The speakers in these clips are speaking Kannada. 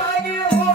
Thank you.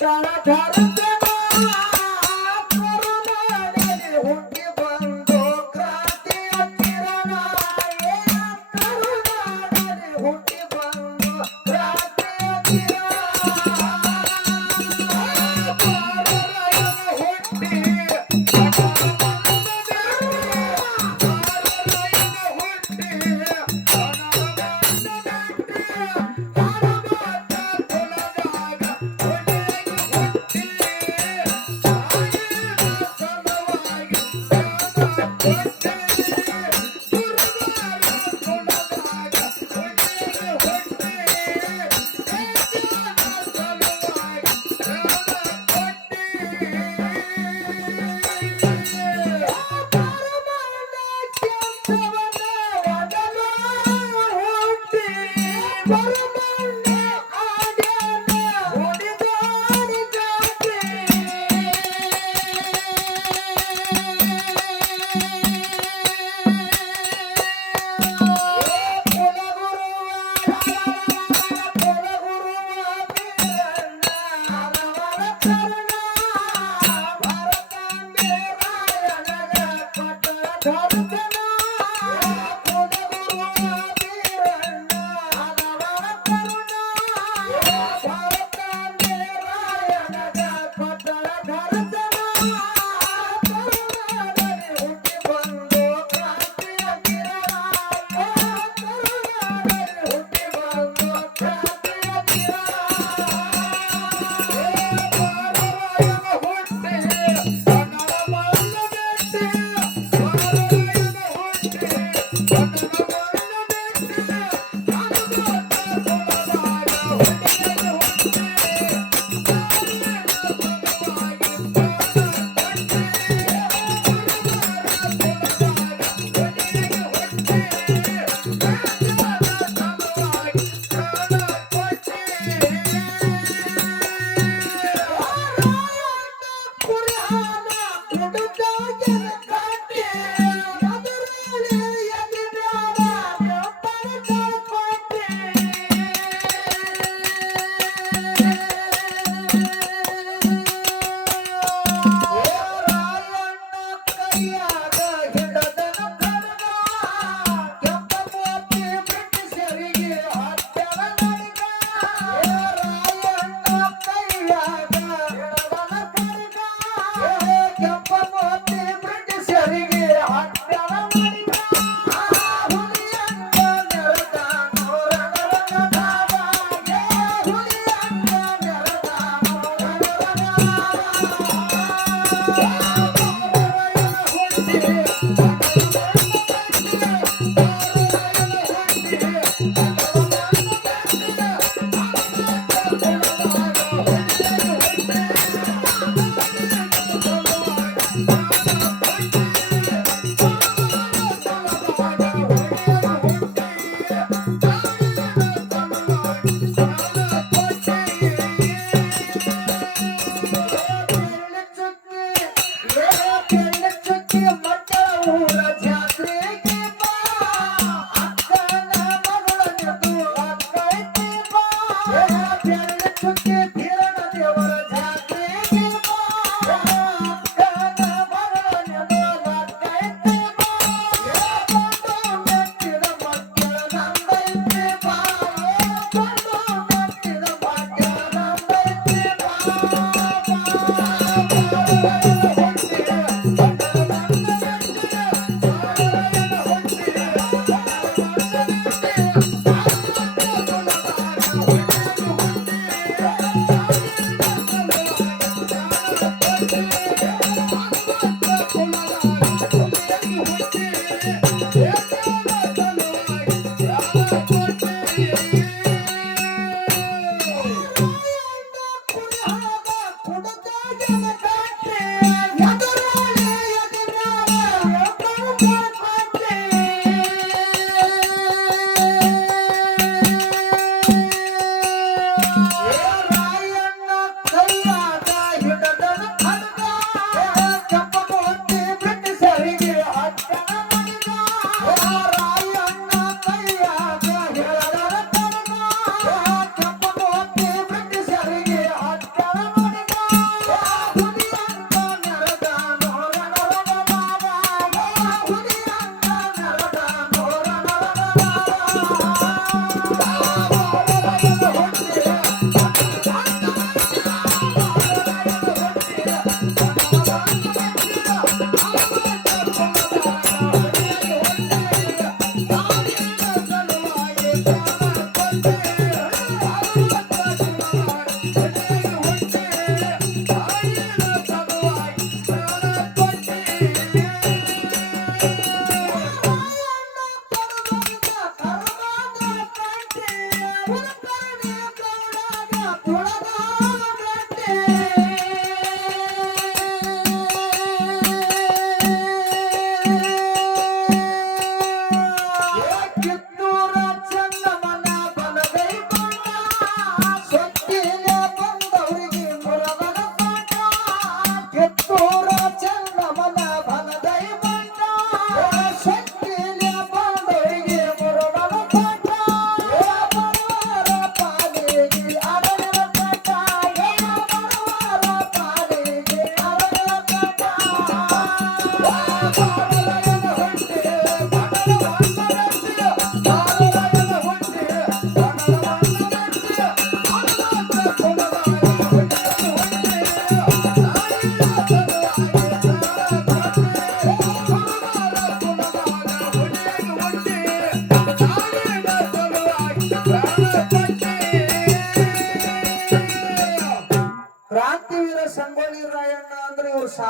da da da da da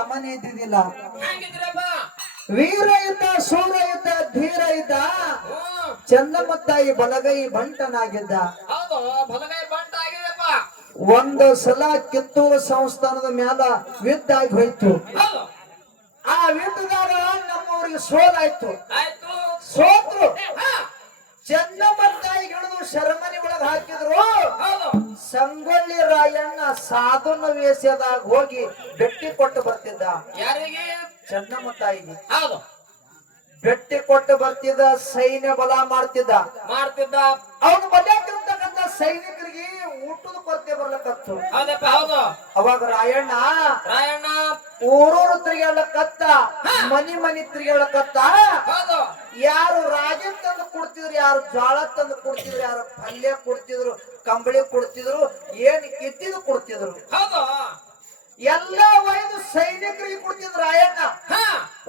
ಸಾಮಾನ್ಯ ಇದ್ದಿದ್ದಿಲ್ಲ. ವೀರ ಇದ್ದ ಸೂರ ಇದ್ದ ಧೀರ ಇದ್ದ ಚಂದಮತ್ತಾಯಿ ಬಲಗೈ ಬಂಟನಾಗಿದ್ದ. ಒಂದು ಸಲ ಕಿತ್ತೂರು ಸಂಸ್ಥಾನದ ಮ್ಯಾಲ ಯುದ್ಧ ಆಗಿ ಹೋಯ್ತು. ಆ ಯುದ್ಧದಾಗ ನಮ್ಮವ್ರಿಗೆ ಸೋಲಾಯ್ತು. ಸೋತ್ರು. ಚಂದಮ್ಮ ತಾಯಿಗೆ ಹಿಡಿದು ಶರಮನಿ ಒಳಗೆ ಹಾಕಿದ್ರು. ಸಂಗೊಳ್ಳಿ ರಾಯಣ್ಣ ಸಾಧುನ ವೇಷದಾಗ ಹೋಗಿ ಬೆಟ್ಟಿ ಕೊಟ್ಟು ಬರ್ತಿದ್ದ. ಯಾರಿಗೆ? ಚನ್ನಮ್ಮ ತಾಯಿಗೆ ಹೌದು. ಬೆಟ್ಟಿ ಕೊಟ್ಟು ಬರ್ತಿದ್ದ ಸೈನ್ಯ ಬಲ ಮಾಡ್ತಿದ್ದ. ಮಾಡ್ತಿದ್ದ. ಅವನು ಮನೆಯಾಗಿರ್ತಕ್ಕಂಥ ಸೈನಿಕರಿಗೆ ಊಟದ ಕೊರತೆ ಹೌದು. ಅವಾಗ ರಾಯಣ್ಣ ರಾಯಣ್ಣ. ಊರೂರು ತಿರುಗಾಡಕತ್ತ ಮನಿ ಮನಿ ತಿರುಗಾಡಕತ್ತ ಹೌದು. ಯಾರು ರಾಜ ತಂದು ಕೊಡ್ತಿದ್ರು ಯಾರು ಜ್ವಾಳ ತಂದು ಕೊಡ್ತಿದ್ರು ಯಾರು ಪಲ್ಯ ಕೊಡ್ತಿದ್ರು ಕಂಬಳಿ ಕೊಡ್ತಿದ್ರು ಏನ್ ಇದ್ದಿದ್ದು ಕೊಡ್ತಿದ್ರು. ಹೌದಾ. ಎಲ್ಲ ಒಯ್ದು ಸೈನಿಕರಿಗೆ ಕೊಡ್ತಿದ್ರು ರಾಯಣ್ಣ. ಹಾ.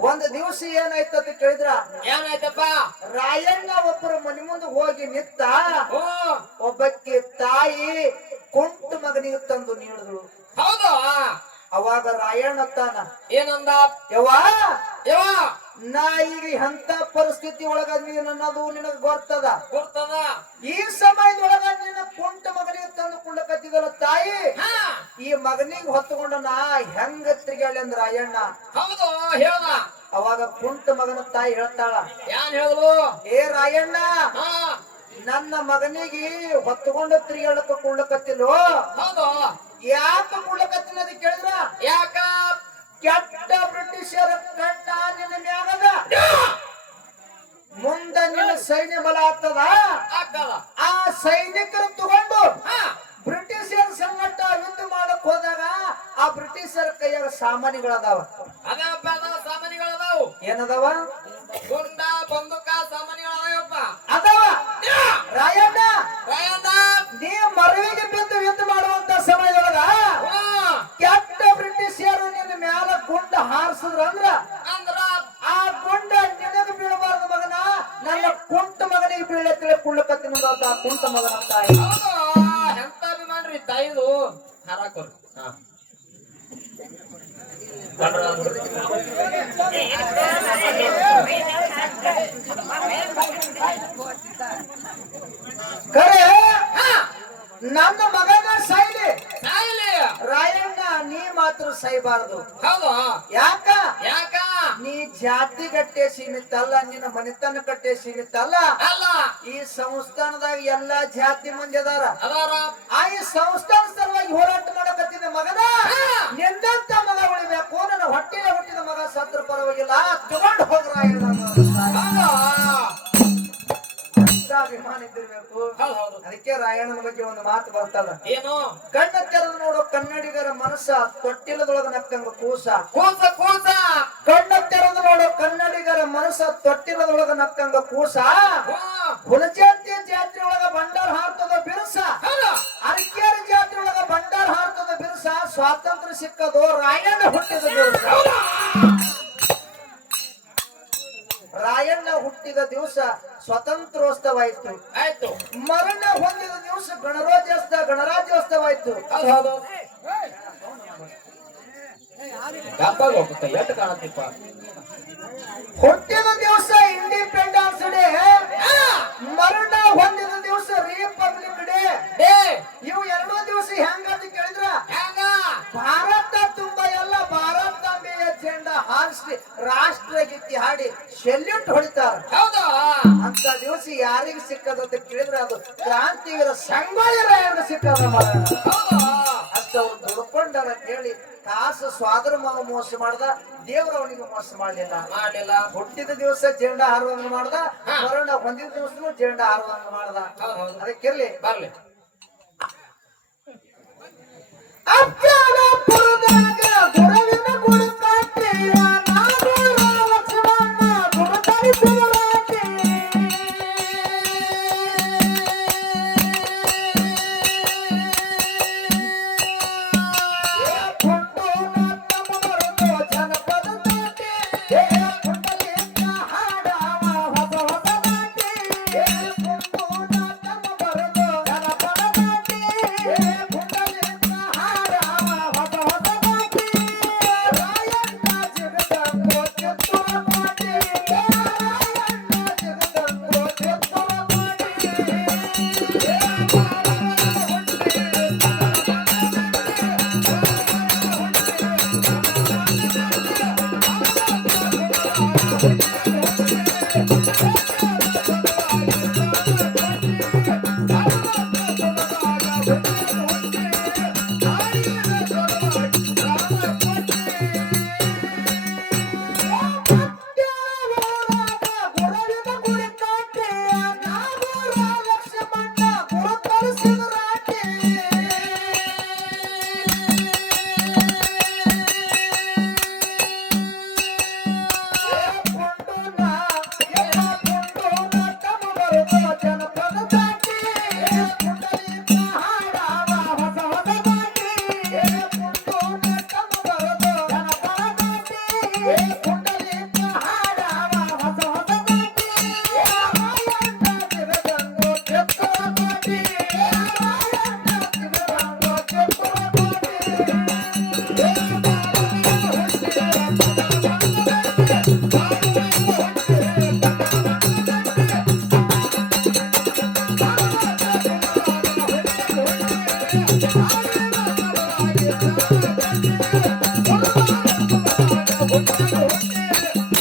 ಒಂದ್ ದಿವಸ ಏನಾಯ್ತು ಅಂತ ಕೇಳಿದ್ರ? ಏನಾಯ್ತಪ್ಪ? ರಾಯಣ್ಣ ಒಬ್ಬರು ಮನೆ ಮುಂದೆ ಹೋಗಿ ನಿತ್ತ ಒಬ್ಬಕ್ಕೆ ತಾಯಿ ಕುಂಟು ಮಗನಿಗೆ ತಂದು ನೀಡಿದಳು ಹೌದು. ಅವಾಗ ರಾಯಣ್ಣ ತಾನ ಏನಂದ? ಯವ್ವ ಯವ ನಾ ಈಗ ಎಂತ ಪರಿಸ್ಥಿತಿ ಒಳಗ ನೀನು ಅನ್ನೋದು ನಿನಗ ಗೊತ್ತದ? ಗೊತ್ತದ. ಈ ಸಮಯದೊಳಗ ನಿನ್ನ ಕುಂಟ ಮಗನಿಗೆ ತಂದು ಕುಂಡಕತ್ತಿದಲ್ಲ ತಾಯಿ? ಈ ಮಗನಿಗೆ ಹೊತ್ತುಕೊಂಡ ನಾ ಹೆಂಗ ತಿರುಗಾಳಿ ಅಂದ್ರ ರಾಯಣ್ಣ ಹೌದು ಹೇಳ ಅವಾಗ ಕುಂಟ ಮಗನ ತಾಯಿ ಹೇಳ್ತಾಳ ಯಾನ್ ಹೇಳು ಏ ರಾಯಣ್ಣ ಹಾ. ನನ್ನ ಮಗನಿಗೆ ಹೊತ್ತುಕೊಂಡು ತಿರುಗಾಳಕ್ಕ ಕುಂಡಕತ್ತಿಲ್ಲೋ ಹೌದು. ಯಾಕ ಕುಂಡಕತ್ತಿನ ಕೇಳಿದ್ರ? ಯಾಕ? ಕೆಟ್ಟ ಬ್ರಿಟಿಷರ ಕಣ್ಣ ನಿನ್ನ ಮ್ಯಾಗದ ಮುಂದ ನಿನ್ನ ಸೈನ್ಯ ಬಲ ಆಗ್ತದ? ಆ ಸೈನಿಕರು ತಗೊಂಡು ಬ್ರಿಟಿಷರ ಸಂಗಟ ಯುದ್ಧ ಮಾಡಕ್ ಹೋದಾಗ ಆ ಬ್ರಿಟಿಷರ ಕೈಯಾಗ ಸಾಮಾನ್ಯಗಳದಾವು ಏನದಾವ? ಹಾರಿಸಿದ್ರ ಅಂದ್ರ? ಅಂದ್ರ ಆ ಗುಂಡ ನಿನಗ ಬೀಳಬಾರದು ಮಗನ. ನನ್ನ ಕುಂಟ ಮಗನಿಗೆ ಬೀಳತ್ತಿಲ್ಲ ಕುಳ್ಳಕತ್ತಿನ ಆ ಕುಂಟ ಮಗನ ತಾಯಿ. ಎಂತ ಅಭಿಮಾನ್ರಿ ತಾಯಿದು ಹಾರಾಕೋರಿ ಹಾ. ನನ್ನ ಮಗನ ಸೈಲಿ ಸಾಯ್ಲಿ ರಾಯಣ್ಣ ನೀ ಮಾತ್ರ ಸೈಬಾರದು ಹೌದು. ಯಾಕ? ಯಾಕ? ನೀ ಜಾತಿ ಗಟ್ಟೆ ಸೀಮಿತ ಅಲ್ಲ ನಿನ್ನ ಮನೆತನ ಕಟ್ಟೆ ಸೀಮಿತ ಅಲ್ಲ. ಅಲ್ಲ ಈ ಸಂಸ್ಥಾನದಾಗ ಎಲ್ಲಾ ಜಾತಿ ಮಂದಿ ಅದಾರ. ಅದಾರ. ಆ ಈ ಸಂಸ್ಥಾನ ಸಲುವಾಗಿ ಹೋರಾಟ ಮಾಡಕತ್ತಿದ ಮಗನ ನಿನ್ನಂತ ಮಗ ಉಳಿಬೇಕು. ನನ್ನ ಹೊಟ್ಟೆಯ ಹುಟ್ಟಿದ ಮಗ ಸತ್ರ ಪರವಾಗಿಲ್ಲ. ತಗೊಂಡು ಹೋಗ್ರ ರಾಯಣ್ಣನ ಬಗ್ಗೆ ಒಂದು ಮಾತು ಬರ್ತದ? ಏನು? ಕಣ್ಣ ತೆರೆದು ನೋಡೋ ಕನ್ನಡಿಗರ ಮನಸ್ಸ ತೊಟ್ಟಿಲದೊಳಗ ನಕ್ಕಂಗ ಕೂಸ. ಕೂಸ ಕೂಸ! ಕಣ್ಣ ತೆರೆದು ನೋಡೋ ಕನ್ನಡಿಗರ ಮನಸ್ಸ ತೊಟ್ಟಿಲದೊಳಗ ನಕ್ಕಂಗ ಕೂಸ. ಹುಲಜಾತಿಯ ಹುಲಜಾತಿ ಜಾತ್ರೆ ಒಳಗ ಬಂಡಾರ ಹಾರ್ತದ ಬಿರುಸ. ಅರಕೇರಿ ಜಾತ್ರೆ ಒಳಗ ಬಂಡಾರ ಹಾರ್ತದ ಬಿರುಸ. ಸ್ವಾತಂತ್ರ್ಯ ಸಿಕ್ಕದು ರಾಯಣ್ಣ ಹುಟ್ಟಿದ ದಿವಸ. ರಾಯಣ್ಣ ಹುಟ್ಟಿದ ದಿವಸ ಸ್ವತಂತ್ರೋತ್ಸವ ಆಯ್ತು. ಆಯ್ತು ಮರಣ ಹೊಂದಿದ ದಿವಸ ಗಣರಾಜ್ಯೋತ್ಸವ ಗಣರಾಜ್ಯೋತ್ಸವ ಆಯ್ತು ಹೌದು ಹೌದು ಗಪ್ಪಾಗಿ ಹೋಗುತ್ತೆ ಎಷ್ಟು ಕಾಣತ್ತಿಪ್ಪ? ಹುಟ್ಟಿದ ದಿವಸ ಇಂಡಿಪೆಂಡೆನ್ಸ್ ಡೇ ಮರಣ ಹೊಂದಿದ ದಿವಸ ರಿಪಬ್ಲಿಕ್ ಡೇ ಡೇ. ಇವು ಎರಡೂ ದಿವಸ ಹೆಂಗಂತ ಕೇಳಿದ್ರ? ಹೆಂಗ? ಭಾರತ ತುಂಬಾ ಎಲ್ಲ ಭಾರತಾಂಬೆಯ ಜೆಂಡ ಹಾರಿಸಿ ರಾಷ್ಟ್ರಗೀತಿ ಹಾಡಿ ಸೆಲ್ಯೂಟ್ ಹೊಡಿತಾರ. ಹೌದು? ದಿವಸ ಯಾರಿಗೆ ಸಿಕ್ಕದಂತ ಕೇಳಿದ್ರೆ ಅದು ಕ್ರಾಂತಿವೀರ ಸಂಗೊಳ್ಳಿ ರಾಯಣ್ಣ ಸಿಕ್ಕದ ಅಷ್ಟ ಅವ್ರು ದುಡ್ಕೊಂಡಾರ ಹೇಳಿ ಕಾಸು ಸ್ವಾದರ ಮಗ ಮೋಸ ಮಾಡ್ದ ದೇವ್ರ ಅವನಿಗೆ ಮೋಸ ಮಾಡ್ಲಿಲ್ಲ. ಮಾಡ್ಲಿಲ್ಲ. ಹುಟ್ಟಿದ ದಿವಸ ಜೇಂಡ ಹಾರುವಂಗ ಮಾಡ್ದ ಮರಣ ಹೊಂದಿದ ದಿವಸನು ಜೇಂಡ ಹಾರುವಂಗ ಮಾಡ್ದ. ಅದಕ್ಕಿರ್ಲಿ ಬರ್ಲಿ. ಅಜ್ಜನಪುರದಾಗ Música Yeah.